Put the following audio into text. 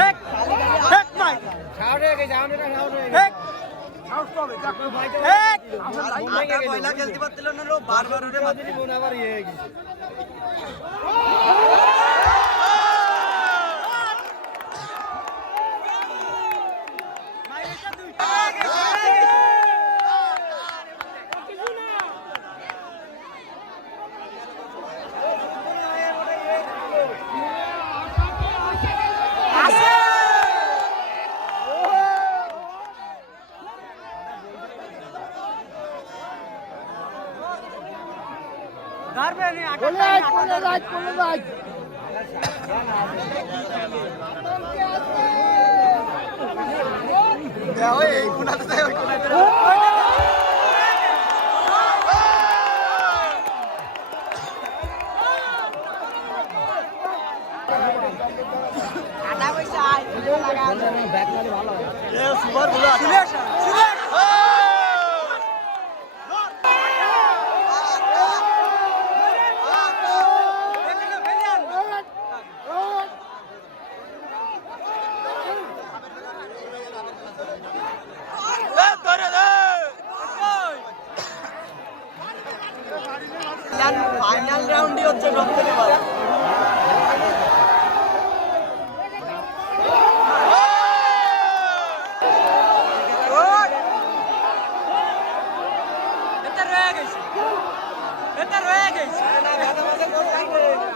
এক এক মাই সাউন্ড হয়ে গেছে সাউন্ড হয়ে গেছে এক এক আটা কয়লা খেলতে পারছিল না রে বারবার ওরে মাঝে মনে আবার ইয়ে হয়ে গেছে ধরবে নি কোলে যাই ওই এই কোনাতে যায় ওই কোনাতে আটা পয়সা আই লাগা ব্যাক মারি ভালো হয় এ সুপার বলা সিলেকশন সিলেকশন ফাইনাল রাউন্ডই হচ্ছে সবথেকে ভালো এটা রয়ে গেছে এটা রয়ে গেছে ব্যস্ত হয়ে গেছে